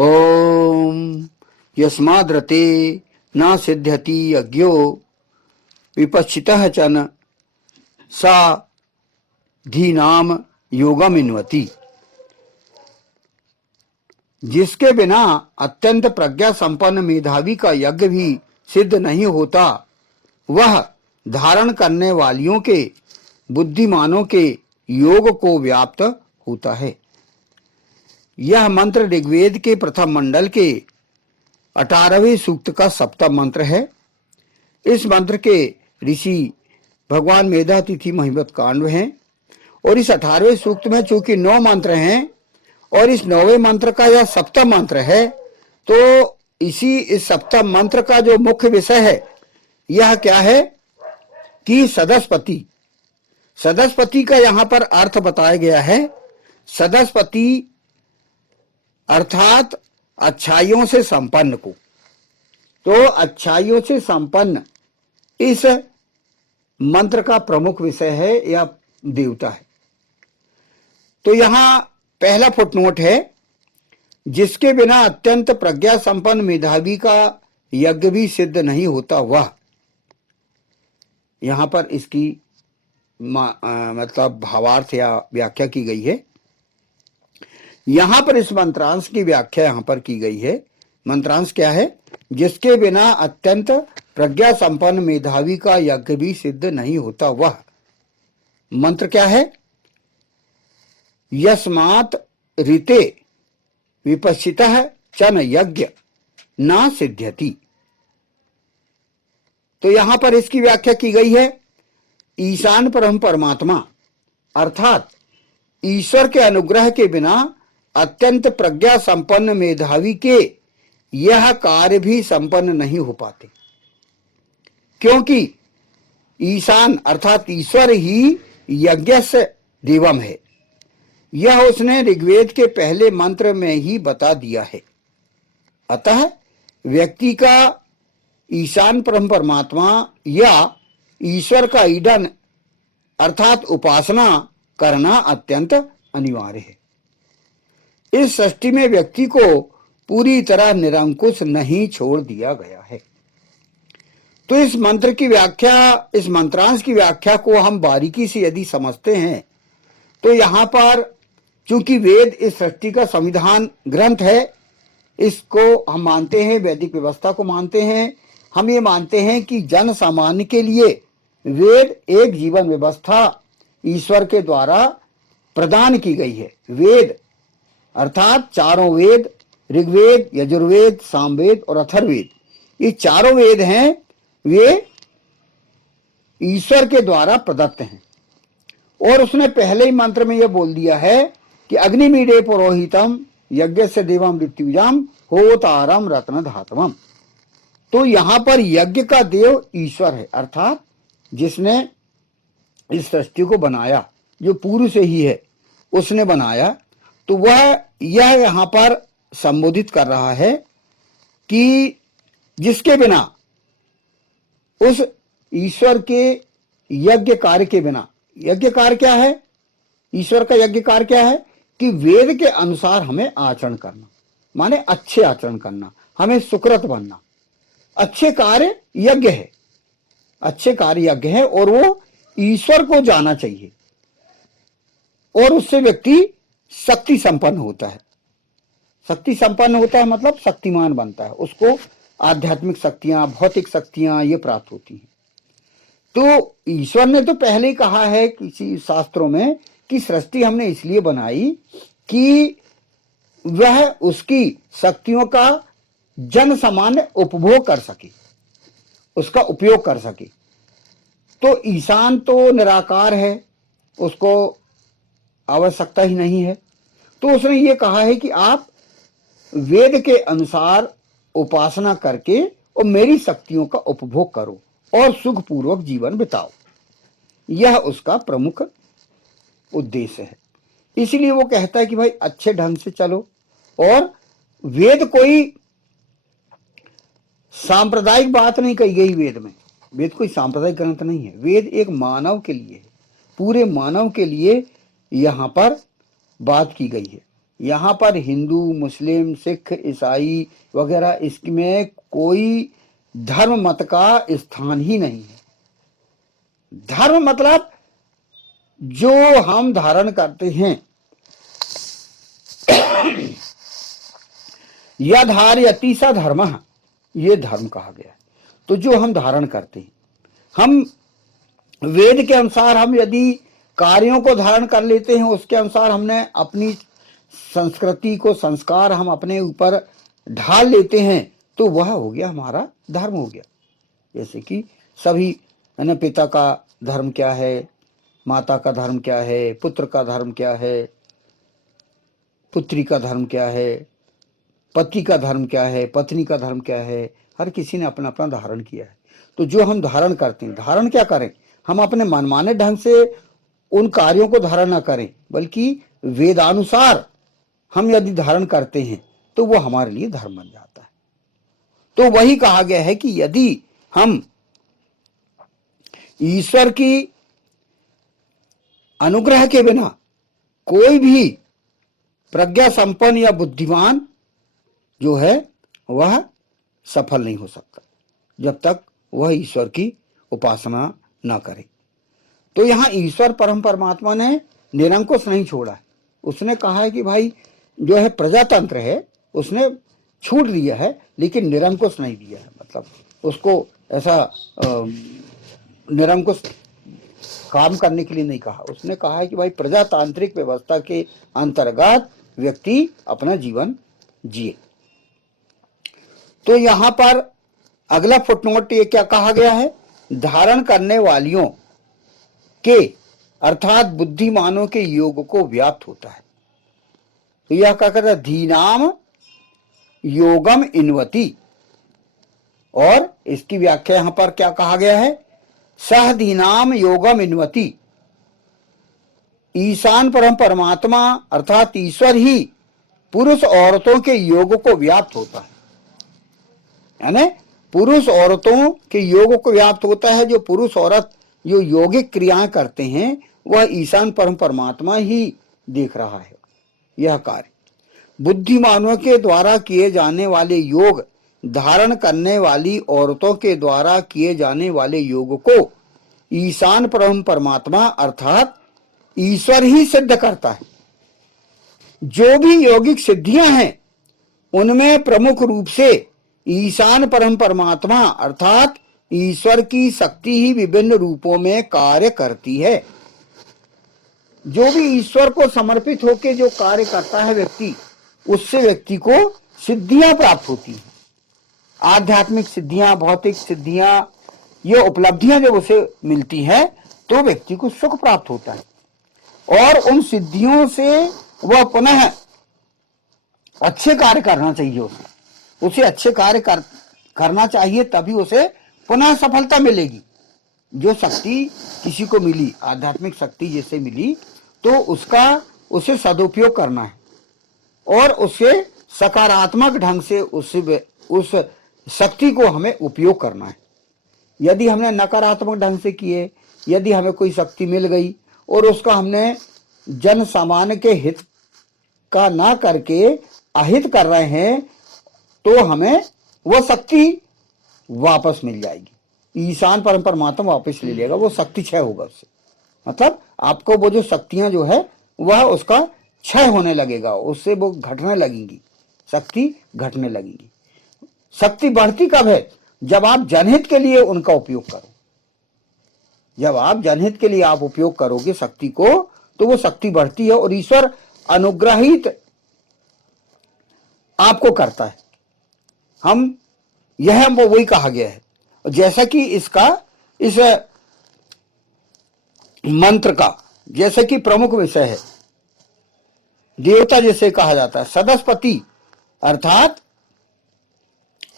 ओम यस्माद्रते न सिद्ध्यति यज्ञो विपश्चितः च न सा धीनाम योगमिन्वति। जिसके बिना अत्यंत प्रज्ञा संपन्न मेधावी का यज्ञ भी सिद्ध नहीं होता, वह धारण करने वालियों के बुद्धिमानों के योग को व्याप्त होता है। यह मंत्र ऋग्वेद के प्रथम मंडल के 18वें सूक्त का सप्तम मंत्र है। इस मंत्र के ऋषि भगवान मेधातिथि महिमत कांड हैं और इस 18वें सूक्त में चूंकि 9 मंत्र हैं और इस 9वें मंत्र का यह सप्तम मंत्र है, तो इस सप्तम मंत्र का जो मुख्य विषय है यह क्या है कि सदस्पति का यहां पर अर्थ बताया गया है। सदस्पति अर्थात अच्छाइयों से संपन्न को। तो अच्छाइयों से संपन्न इस मंत्र का प्रमुख विषय है या देवता है। तो यहां पहला फुटनोट है, जिसके बिना अत्यंत प्रज्ञा संपन्न मेधावी का यज्ञ भी सिद्ध नहीं होता, वह। यहां पर इसकी मतलब भावार्थ या व्याख्या की गई है। यहां पर इस मंत्रांश की व्याख्या यहां पर की गई है। मंत्रांश क्या है? जिसके बिना अत्यंत प्रज्ञा संपन्न मेधावी का यज्ञ भी सिद्ध नहीं होता, वह। मंत्र क्या है? यस्मात् ऋते विपश्चितः च न यज्ञ न सिद्ध्यति। तो यहां पर इसकी व्याख्या की गई है, ईशान परम परमात्मा अर्थात ईश्वर के अनुग्रह के बिना अत्यंत प्रज्ञा संपन्न मेधावी के यह कार्य भी संपन्न नहीं हो पाते, क्योंकि ईशान अर्थात ईश्वर ही यज्ञस्य देवम है। यह उसने ऋग्वेद के पहले मंत्र में ही बता दिया है। अतः व्यक्ति का ईशान परम परमात्मा या ईश्वर का ईडन अर्थात उपासना करना अत्यंत अनिवार्य है। इस सृष्टि में व्यक्ति को पूरी तरह निरंकुश नहीं छोड़ दिया गया है। तो इस मंत्र की व्याख्या, इस मंत्रांश की व्याख्या को हम बारीकी से यदि समझते हैं तो यहां पर चूंकि वेद इस सृष्टि का संविधान ग्रंथ है, इसको हम मानते हैं, वैदिक व्यवस्था को मानते हैं। हम ये मानते हैं कि जन सामान्य के लिए वेद एक जीवन व्यवस्था ईश्वर के द्वारा प्रदान की गई है। वेद अर्थात चारों वेद, ऋग्वेद, यजुर्वेद, सामवेद और अथर्ववेद, ये चारों वेद हैं, वे ईश्वर के द्वारा प्रदत्त हैं। और उसने पहले ही मंत्र में यह बोल दिया है कि अग्निमीडे पुरोहितम यज्ञस्य देवम मृत्युजाम होतारम रत्न धातवम। तो यहां पर यज्ञ का देव ईश्वर है, अर्थात जिसने इस सृष्टि को बनाया, जो पूर्व से ही है उसने बनाया। तो वह यह यहां पर संबोधित कर रहा है कि जिसके बिना, उस ईश्वर के यज्ञ कार्य के बिना, यज्ञ कार्य क्या है? ईश्वर का यज्ञ कार्य क्या है कि वेद के अनुसार हमें आचरण करना, माने अच्छे आचरण करना, हमें सुकृत बनना। अच्छे कार्य यज्ञ है, अच्छे कार्य यज्ञ है और वो ईश्वर को जाना चाहिए और उससे व्यक्ति शक्ति संपन्न होता है। शक्ति संपन्न होता है मतलब शक्तिमान बनता है, उसको आध्यात्मिक शक्तियां, भौतिक शक्तियां ये प्राप्त होती हैं। तो ईश्वर ने तो पहले ही कहा है किसी शास्त्रों में कि सृष्टि हमने इसलिए बनाई कि वह उसकी शक्तियों का जन सामान्य उपभोग कर सके, उसका उपयोग कर सके। तो ईशान तो निराकार है, उसको आवश्यकता ही नहीं है। तो उसने ये कहा है कि आप वेद के अनुसार उपासना करके और मेरी शक्तियों का उपभोग करो और सुखपूर्वक जीवन बिताओ। यह उसका प्रमुख उद्देश्य है। इसलिए वो कहता है कि भाई अच्छे ढंग से चलो। और वेद कोई सांप्रदायिक बात नहीं कही गई वेद में। वेद कोई सांप्रदायिक ग्रंथ नहीं है। वेद एक मानव के लिए है, पूरे मानव के लिए यहां पर बात की गई है। यहाँ पर हिंदू, मुस्लिम, सिख, ईसाई वगैरह इसमें कोई धर्म मत का स्थान ही नहीं है। धर्म मतलब जो हम धारण करते हैं, यधार्यति स धर्म, ये धर्म कहा गया है। तो जो हम धारण करते हैं, हम वेद के अनुसार हम यदि कार्यों को धारण कर लेते हैं, उसके अनुसार हमने अपनी संस्कृति को, संस्कार हम अपने ऊपर ढाल लेते हैं, तो वह हो गया हमारा धर्म हो गया। जैसे कि सभी मैंने पिता का धर्म क्या है, माता का धर्म क्या है, पुत्र का धर्म क्या है, पुत्री का धर्म क्या है, पति का धर्म क्या है, पत्नी का धर्म क्या है, हर किसी ने अपना अपना धारण किया है। तो जो हम धारण करते हैं, धारण क्या करें, हम अपने मनमाने ढंग से उन कार्यों को धारण न करें, बल्कि वेदानुसार हम यदि धारण करते हैं तो वो हमारे लिए धर्म बन जाता है। तो वही कहा गया है कि यदि हम ईश्वर की अनुग्रह के बिना कोई भी प्रज्ञा संपन्न या बुद्धिमान जो है वह सफल नहीं हो सकता जब तक वह ईश्वर की उपासना न करे। तो यहां ईश्वर परम परमात्मा ने निरंकुश नहीं छोड़ा है। उसने कहा है कि भाई जो है प्रजातंत्र है, उसने छूट दिया है, लेकिन निरंकुश नहीं दिया है। मतलब उसको ऐसा निरंकुश काम करने के लिए नहीं कहा। उसने कहा है कि भाई प्रजातांत्रिक व्यवस्था के अंतर्गत व्यक्ति अपना जीवन जिए। तो यहां पर अगला फुटनोट ये क्या कहा गया है, धारण करने वालियों के अर्थात बुद्धिमानों के योग को व्याप्त होता है। तो यह क्या कहता है, धीनाम योगम इन्वति। और इसकी व्याख्या यहां पर क्या कहा गया है, सह धीनाम योगम इन्वति। ईशान परम परमात्मा अर्थात ईश्वर ही पुरुष औरतों के योग को व्याप्त होता है। यानी पुरुष औरतों के योग को व्याप्त होता है। जो पुरुष औरत जो यौगिक क्रियाएं करते हैं वह ईशान परम परमात्मा ही देख रहा है। यह कार्य बुद्धिमानों के द्वारा किए जाने वाले योग धारण करने वाली औरतों के द्वारा किए जाने वाले योग को ईशान परम परमात्मा अर्थात ईश्वर ही सिद्ध करता है। जो भी यौगिक सिद्धियां हैं उनमें प्रमुख रूप से ईशान परम परमात्मा अर्थात ईश्वर की शक्ति ही विभिन्न रूपों में कार्य करती है। जो भी ईश्वर को समर्पित होकर जो कार्य करता है व्यक्ति, उससे व्यक्ति को सिद्धियां प्राप्त होती हैं। आध्यात्मिक सिद्धियां, भौतिक सिद्धियां, ये उपलब्धियां जब उसे मिलती है तो व्यक्ति को सुख प्राप्त होता है। और उन सिद्धियों से वह पुनः अच्छे कार्य करना चाहिए। उसे अच्छे कार्य करना चाहिए, तभी उसे पुनः सफलता मिलेगी। जो शक्ति किसी को मिली, आध्यात्मिक शक्ति जैसे मिली, तो उसका उसे सदुपयोग करना है और उसे सकारात्मक ढंग से उस शक्ति को हमें उपयोग करना है। यदि हमने नकारात्मक ढंग से किए, यदि हमें कोई शक्ति मिल गई और उसका हमने जन सामान्य के हित का ना करके अहित कर रहे हैं, तो हमें वह शक्ति वापस मिल जाएगी। ईशान परम परमात्मा वापस ले लेगा, वो शक्ति क्षय होगा उससे। मतलब आपको वो जो शक्तियां जो है वह उसका क्षय होने लगेगा, उससे वो घटने लगेंगी, शक्ति घटने लगेगी। शक्ति बढ़ती कब है, जब आप जनहित के लिए उनका उपयोग करो। जब आप जनहित के लिए आप उपयोग करोगे शक्ति को, तो वो शक्ति बढ़ती है और ईश्वर अनुग्रहित आपको करता है। हम यह वो वही कहा गया है। जैसा कि इसका इस मंत्र का जैसे कि प्रमुख विषय है, देवता जैसे कहा जाता है सदस्पति अर्थात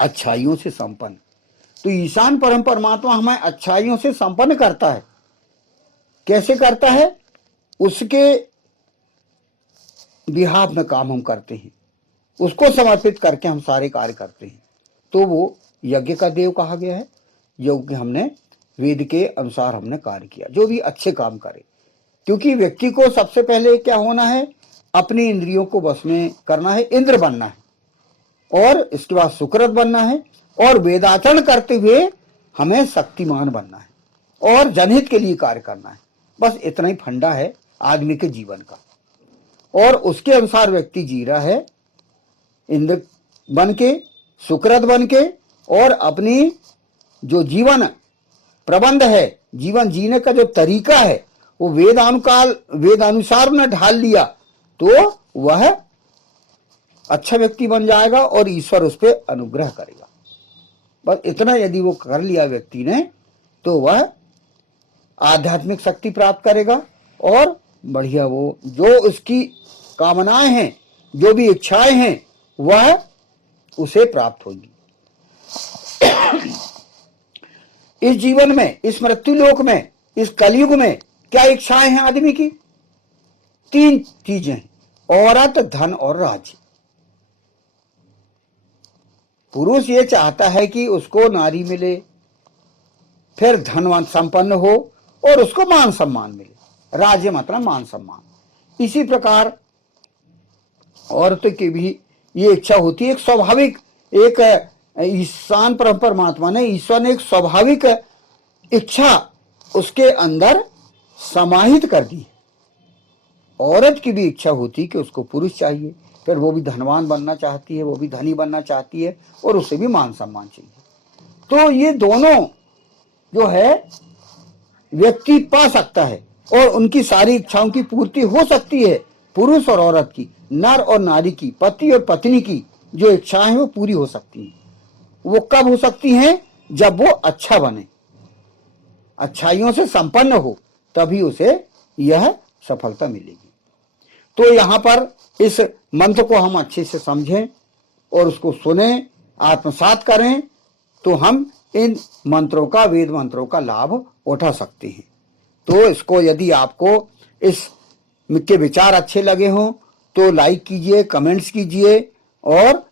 अच्छाइयों से संपन्न। तो ईशान परम परमात्मा हमें अच्छाइयों से संपन्न करता है। कैसे करता है, उसके बिहाफ में काम हम करते हैं, उसको समर्पित करके हम सारे कार्य करते हैं। तो वो यज्ञ का देव कहा गया है। यज्ञ हमने वेद के अनुसार हमने कार्य किया, जो भी अच्छे काम करे। क्योंकि व्यक्ति को सबसे पहले क्या होना है, अपनी इंद्रियों को वश में करना है, इंद्र बनना है, और इसके बाद सुकृत बनना है, और वेदाचरण करते हुए हमें शक्तिमान बनना है और जनहित के लिए कार्य करना है। बस इतना ही फंडा है आदमी के जीवन का, और उसके अनुसार व्यक्ति जी रहा है, इंद्र बन के, सुकृत बन के, और अपनी जो जीवन प्रबंध है, जीवन जीने का जो तरीका है, वो वेदानुसार ने ढाल लिया तो वह अच्छा व्यक्ति बन जाएगा और ईश्वर उस पर अनुग्रह करेगा। बस इतना यदि वो कर लिया व्यक्ति ने तो वह आध्यात्मिक शक्ति प्राप्त करेगा, और बढ़िया वो जो उसकी कामनाएं हैं, जो भी इच्छाएं हैं, वह उसे प्राप्त होगी। इस जीवन में, इस मृत्यु लोक में, इस कलयुग में क्या इच्छाएं हैं आदमी की? 3 चीजें, औरत, धन और राज्य। पुरुष ये चाहता है कि उसको नारी मिले, फिर धनवान संपन्न हो, और उसको मान सम्मान मिले। राज्य मतलब मान सम्मान। इसी प्रकार औरत की भी ये इच्छा होती है, एक स्वाभाविक, एक ईशान परमात्मा ने, ईश्वर ने एक स्वाभाविक इच्छा उसके अंदर समाहित कर दी। औरत की भी इच्छा होती कि उसको पुरुष चाहिए, फिर वो भी धनवान बनना चाहती है, वो भी धनी बनना चाहती है, और उसे भी मान सम्मान चाहिए। तो ये दोनों जो है व्यक्ति पा सकता है, और उनकी सारी इच्छाओं की पूर्ति हो सकती है। पुरुष और औरत की, नर और नारी की, पति और पत्नी की जो इच्छाएं वो पूरी हो सकती हैं। वो कब हो सकती हैं? जब वो अच्छा बने, अच्छाइयों से संपन्न हो, तभी उसे यह सफलता मिलेगी। तो यहां पर इस मंत्र को हम अच्छे से समझें और उसको सुने, आत्मसात करें, तो हम इन मंत्रों का, वेद मंत्रों का लाभ उठा सकते हैं। तो इसको यदि आपको इस के विचार अच्छे लगे हों तो लाइक कीजिए, कमेंट्स कीजिए, और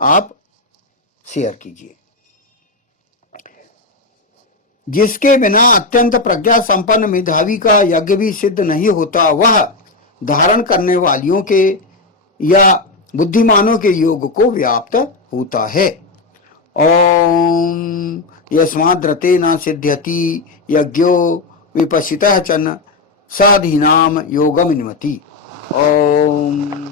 आप शेयर कीजिए। जिसके बिना अत्यंत प्रज्ञा संपन्न मेधावी का यज्ञ भी सिद्ध नहीं होता, वह धारण करने वालियों के या बुद्धिमानों के योग को व्याप्त होता है। ओम यस्माद्रते न सिद्ध्यति यज्ञो विपश्चितः च न साधीनाम योगमिन्वति। ओम।